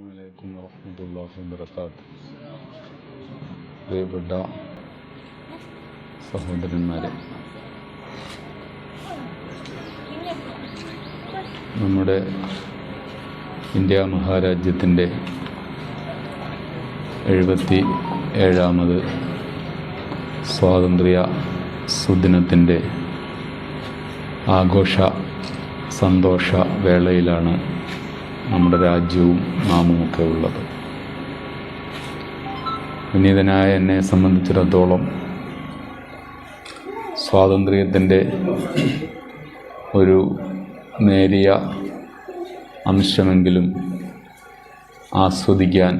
അലൈക്കും വറഹ്മത്തുള്ളാഹി വബറകാത്ത് പ്രിയപ്പെട്ട സഹോദരന്മാരെ നമ്മുടെ ഇന്ത്യ മഹാരാജ്യത്തിന്റെ എഴുപത്തി ഏഴാമത് സ്വാതന്ത്ര്യ സുദിനത്തിന്റെ ആഘോഷ സന്തോഷ വേളയിലാണ് നമ്മുടെ രാജ്യവും നാമുമൊക്കെ ഉള്ളത്. വിനീതനായ എന്നെ സംബന്ധിച്ചിടത്തോളം സ്വാതന്ത്ര്യത്തിന്റെ ഒരു നേരിയ അംശമെങ്കിലും ആസ്വദിക്കാൻ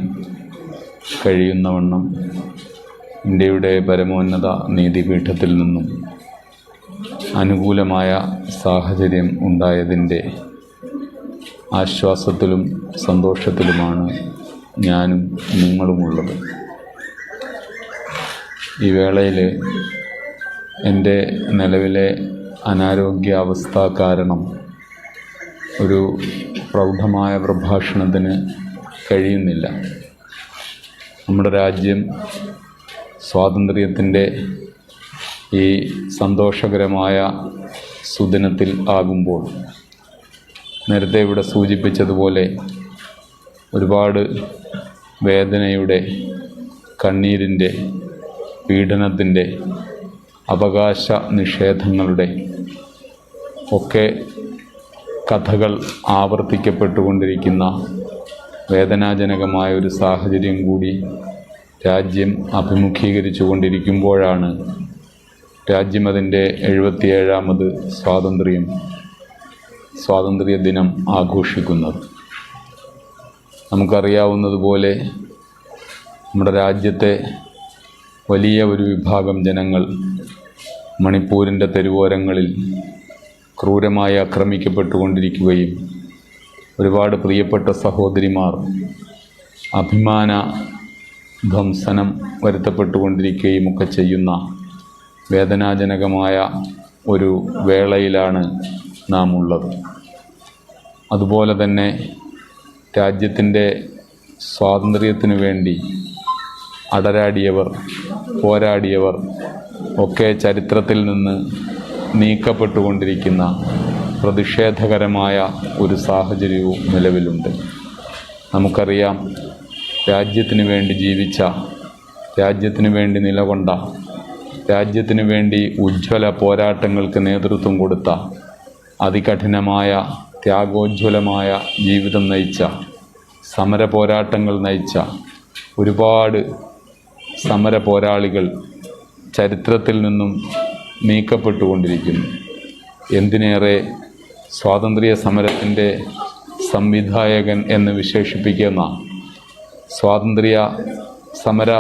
കഴിയുന്നവണ്ണം ഇന്ത്യയുടെ പരമോന്നത നീതിപീഠത്തിൽ നിന്നും അനുകൂലമായ സാഹചര്യം ഉണ്ടായതിന്റെ ആശ്വാസത്തിലും സന്തോഷത്തിലുമാണ് ഞാനും നിങ്ങളുമുള്ളത്. ഈ വേളയിൽ എന്റെ നിലവിലെ അനാരോഗ്യാവസ്ഥ കാരണം ഒരു പ്രൗഢമായ പ്രഭാഷണത്തിന് കഴിയുന്നില്ല. നമ്മുടെ രാജ്യം സ്വാതന്ത്ര്യത്തിന്റെ ഈ സന്തോഷകരമായ സുദിനത്തിൽ ആകുമ്പോൾ നേരത്തെ ഇവിടെ സൂചിപ്പിച്ചതുപോലെ ഒരുപാട് വേദനയുടെ കണ്ണീരിന്റെ പീഡനത്തിന്റെ അവകാശ നിഷേധങ്ങളുടെ ഒക്കെ കഥകൾ ആവർത്തിക്കപ്പെട്ടുകൊണ്ടിരിക്കുന്ന വേദനാജനകമായ ഒരു സാഹചര്യം കൂടി രാജ്യം അഭിമുഖീകരിച്ചു കൊണ്ടിരിക്കുമ്പോഴാണ് രാജ്യം അതിന്റെ എഴുപത്തിയേഴാമത് സ്വാതന്ത്ര്യം. സ്വാതന്ത്ര്യ ദിനം ആഘോഷിക്കുന്നത്. നമുക്കറിയാവുന്നതുപോലെ നമ്മുടെ രാജ്യത്തെ വലിയ ഒരു വിഭാഗം ജനങ്ങൾ മണിപ്പൂരിന്റെ തെരുവോരങ്ങളിൽ ക്രൂരമായി ആക്രമിക്കപ്പെട്ടുകൊണ്ടിരിക്കുകയും ഒരുപാട് പ്രിയപ്പെട്ട സഹോദരിമാർ അഭിമാന ധ്വംസനം വരുത്തപ്പെട്ടുകൊണ്ടിരിക്കുകയും ഒക്കെ ചെയ്യുന്ന വേദനാജനകമായ ഒരു വേളയിലാണ് നാം ഉള്ളത് അതുപോലെ തന്നെ രാജ്യത്തിന്റെ സ്വാതന്ത്ര്യത്തിനു വേണ്ടി അടരാടിയവർ പോരാടിയവർ ഒക്കെ ചരിത്രത്തിൽ നിന്ന് നീക്കപ്പെട്ടുകൊണ്ടിരിക്കുന്ന പ്രതിഷേധകരമായ ഒരു സാഹചര്യവും നിലവിലുണ്ട്. നമുക്കറിയാം രാജ്യത്തിനു വേണ്ടി ജീവിച്ച രാജ്യത്തിനു വേണ്ടി നിലകൊണ്ട രാജ്യത്തിനു വേണ്ടി ഉജ്ജ്വല പോരാട്ടങ്ങൾക്ക് നേതൃത്വം കൊടുത്ത അതികഠിനമായ ത്യാഗോജ്വലമായ ജീവിതം നയിച്ച സമര പോരാട്ടങ്ങൾ നയിച്ച ഒരുപാട് സമര പോരാളികൾ ചരിത്രത്തിൽ നിന്നും നീക്കപ്പെട്ടുകൊണ്ടിരിക്കുന്നു. എന്തിനേറെ സ്വാതന്ത്ര്യ സമരത്തിന്റെ സംവിധായകൻ എന്ന് വിശേഷിപ്പിക്കുന്ന സ്വാതന്ത്ര്യ സമര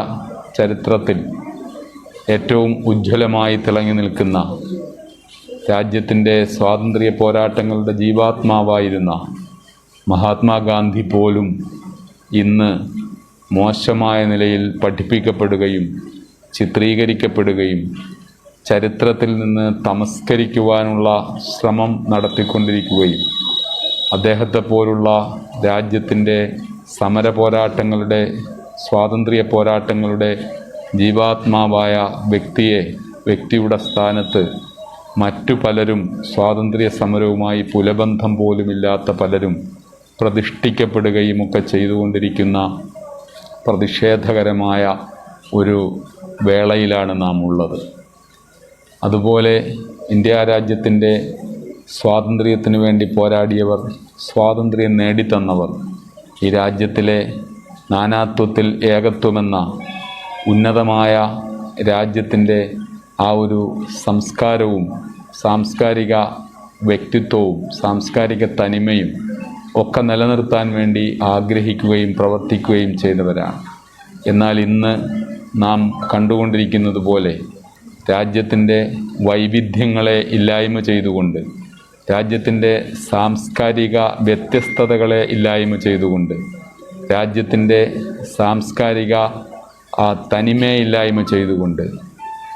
ചരിത്രത്തിൽ ഏറ്റവും ഉജ്ജ്വലമായി തിളങ്ങി നിൽക്കുന്ന രാജ്യത്തിന്റെ സ്വാതന്ത്ര്യ പോരാട്ടങ്ങളുടെ ജീവാത്മാവായിരുന്ന മഹാത്മാഗാന്ധി പോലും ഇന്ന് മോശമായ നിലയിൽ പഠിപ്പിക്കപ്പെടുകയും ചിത്രീകരിക്കപ്പെടുകയും ചരിത്രത്തിൽ നിന്ന് തമസ്കരിക്കുവാനുള്ള ശ്രമം നടത്തിക്കൊണ്ടിരിക്കുകയും അദ്ദേഹത്തെ പോലുള്ള രാജ്യത്തിന്റെ സമര പോരാട്ടങ്ങളുടെ സ്വാതന്ത്ര്യ പോരാട്ടങ്ങളുടെ ജീവാത്മാവായ വ്യക്തിയെ വ്യക്തിയുടെ സ്ഥാനത്ത് മറ്റു പലരും സ്വാതന്ത്ര്യ സമരവുമായി പുലബന്ധം പോലുമില്ലാത്ത പലരും പ്രതിഷ്ഠിക്കപ്പെടുകയും ഒക്കെ ചെയ്തുകൊണ്ടിരിക്കുന്ന പ്രതിഷേധകരമായ ഒരു വേളയിലാണ് നാം ഉള്ളത് അതുപോലെ ഇന്ത്യ രാജ്യത്തിന്റെ സ്വാതന്ത്ര്യത്തിന് വേണ്ടി പോരാടിയവർ സ്വാതന്ത്ര്യം നേടിത്തന്നവർ ഈ രാജ്യത്തിലെ നാനാത്വത്തിൽ ഏകത്വമെന്ന ഉന്നതമായ രാജ്യത്തിന്റെ ആ ഒരു സംസ്കാരവും സാംസ്കാരിക വ്യക്തിത്വവും സാംസ്കാരിക തനിമയും ഒക്കെ നിലനിർത്താൻ വേണ്ടി ആഗ്രഹിക്കുകയും പ്രവർത്തിക്കുകയും ചെയ്തവരാണ് എന്നാൽ ഇന്ന് നാം കണ്ടുകൊണ്ടിരിക്കുന്നത് പോലെ രാജ്യത്തിന്റെ വൈവിധ്യങ്ങളെ ഇല്ലായ്മ ചെയ്തുകൊണ്ട് രാജ്യത്തിന്റെ സാംസ്കാരിക വ്യത്യസ്തതകളെ ഇല്ലായ്മ ചെയ്തുകൊണ്ട് രാജ്യത്തിന്റെ സാംസ്കാരിക തനിമയില്ലായ്മ ചെയ്തുകൊണ്ട്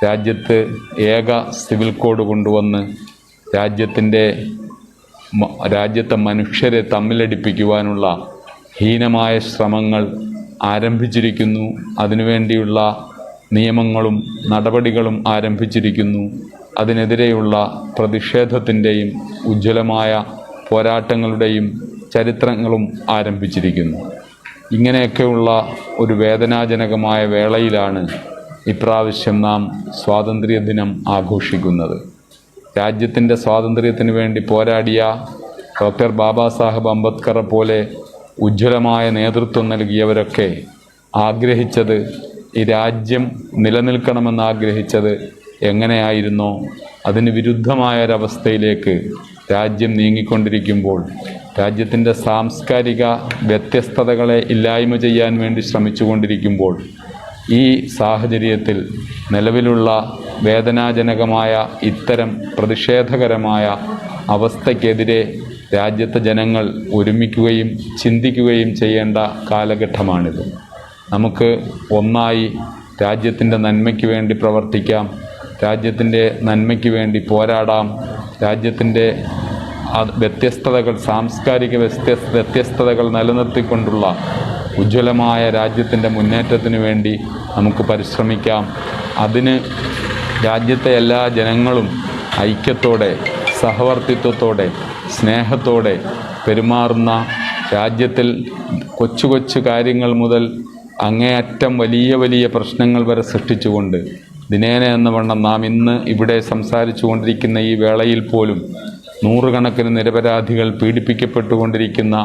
രാജ്യത്ത് ഏക സിവിൽ കോഡ് കൊണ്ടുവന്ന് രാജ്യത്തിന്റെ രാജ്യത്തെ മനുഷ്യരെ തമ്മിലടിപ്പിക്കുവാനുള്ള ഹീനമായ ശ്രമങ്ങൾ ആരംഭിച്ചിരിക്കുന്നു. അതിനുവേണ്ടിയുള്ള നിയമങ്ങളും നടപടികളും ആരംഭിച്ചിരിക്കുന്നു. അതിനെതിരെയുള്ള പ്രതിഷേധത്തിന്റെയും ഉജ്ജ്വലമായ പോരാട്ടങ്ങളുടെയും ചരിത്രങ്ങളും ആരംഭിച്ചിരിക്കുന്നു. ഇങ്ങനെയൊക്കെയുള്ള ഒരു വേദനാജനകമായ വേളയിലാണ് ഇപ്രാവശ്യം നാം സ്വാതന്ത്ര്യ ദിനം ആഘോഷിക്കുന്നത്. രാജ്യത്തിന്റെ സ്വാതന്ത്ര്യത്തിന് വേണ്ടി പോരാടിയ ഡോക്ടർ ബാബാ സാഹബ് അംബേദ്കറെ പോലെ ഉജ്ജ്വലമായ നേതൃത്വം നൽകിയവരൊക്കെ ആഗ്രഹിച്ചത് ഈ രാജ്യം നിലനിൽക്കണമെന്ന് ആഗ്രഹിച്ചത് എങ്ങനെയായിരുന്നോ അതിന് വിരുദ്ധമായ ഒരവസ്ഥയിലേക്ക് രാജ്യം നീങ്ങിക്കൊണ്ടിരിക്കുമ്പോൾ രാജ്യത്തിന്റെ സാംസ്കാരിക വ്യത്യസ്തതകളെ ഇല്ലായ്മ ചെയ്യാൻ വേണ്ടി ശ്രമിച്ചുകൊണ്ടിരിക്കുമ്പോൾ ഈ സാഹചര്യത്തിൽ നിലവിലുള്ള വേദനാജനകമായ ഇത്തരം പ്രതിഷേധകരമായ അവസ്ഥയ്ക്കെതിരെ രാജ്യത്തെ ജനങ്ങൾ ഒരുമിക്കുകയും ചിന്തിക്കുകയും ചെയ്യേണ്ട കാലഘട്ടമാണിത്. നമുക്ക് ഒന്നായി രാജ്യത്തിന്റെ നന്മയ്ക്ക് വേണ്ടി പ്രവർത്തിക്കാം രാജ്യത്തിന്റെ നന്മയ്ക്ക് വേണ്ടി പോരാടാം രാജ്യത്തിന്റെ വ്യത്യസ്തതകൾ സാംസ്കാരിക വ്യത്യസ്ത വ്യത്യസ്തതകൾ നിലനിർത്തിക്കൊണ്ടുള്ള ഉജ്ജ്വലമായ രാജ്യത്തിന്റെ മുന്നേറ്റത്തിന് വേണ്ടി നമുക്ക് പരിശ്രമിക്കാം. അതിന് രാജ്യത്തെ എല്ലാ ജനങ്ങളും ഐക്യത്തോടെ സഹവർത്തിത്വത്തോടെ സ്നേഹത്തോടെ പെരുമാറുന്ന രാജ്യത്തിൽ കൊച്ചു കൊച്ചു കാര്യങ്ങൾ മുതൽ അങ്ങേയറ്റം വലിയ വലിയ പ്രശ്നങ്ങൾ വരെ സൃഷ്ടിച്ചുകൊണ്ട് ദിനേന എന്ന വണ്ണം നാം ഇന്ന് ഇവിടെ സംസാരിച്ചു കൊണ്ടിരിക്കുന്ന ഈ വേളയിൽ പോലും നൂറുകണക്കിന് നിരപരാധികൾ പീഡിപ്പിക്കപ്പെട്ടുകൊണ്ടിരിക്കുന്ന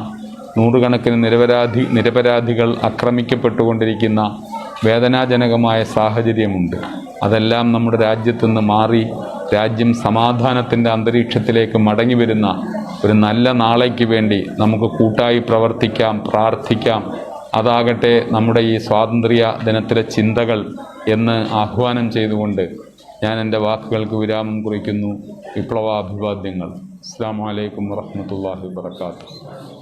നൂറുകണക്കിന് നിരപരാധി നിരപരാധികൾ ആക്രമിക്കപ്പെട്ടുകൊണ്ടിരിക്കുന്ന വേദനാജനകമായ സാഹചര്യമുണ്ട്. അതെല്ലാം നമ്മുടെ രാജ്യത്തു നിന്ന് മാറി രാജ്യം സമാധാനത്തിന്റെ അന്തരീക്ഷത്തിലേക്ക് മടങ്ങി വരുന്ന ഒരു നല്ല നാളേക്ക് വേണ്ടി നമുക്ക് കൂട്ടായി പ്രവർത്തിക്കാം പ്രാർത്ഥിക്കാം. അതാകട്ടെ നമ്മുടെ ഈ സ്വാതന്ത്ര്യ ദിനത്തിലെ ചിന്തകൾ എന്ന് ആഹ്വാനം ചെയ്തുകൊണ്ട് ഞാൻ എന്റെ വാക്കുകൾക്ക് വിരാമം കുറിക്കുന്നു. വിപ്ലവാഭിവാദ്യങ്ങൾ. അസ്സാം വലൈക്കും വാഹമത്തല്ലാഹി വാത്തു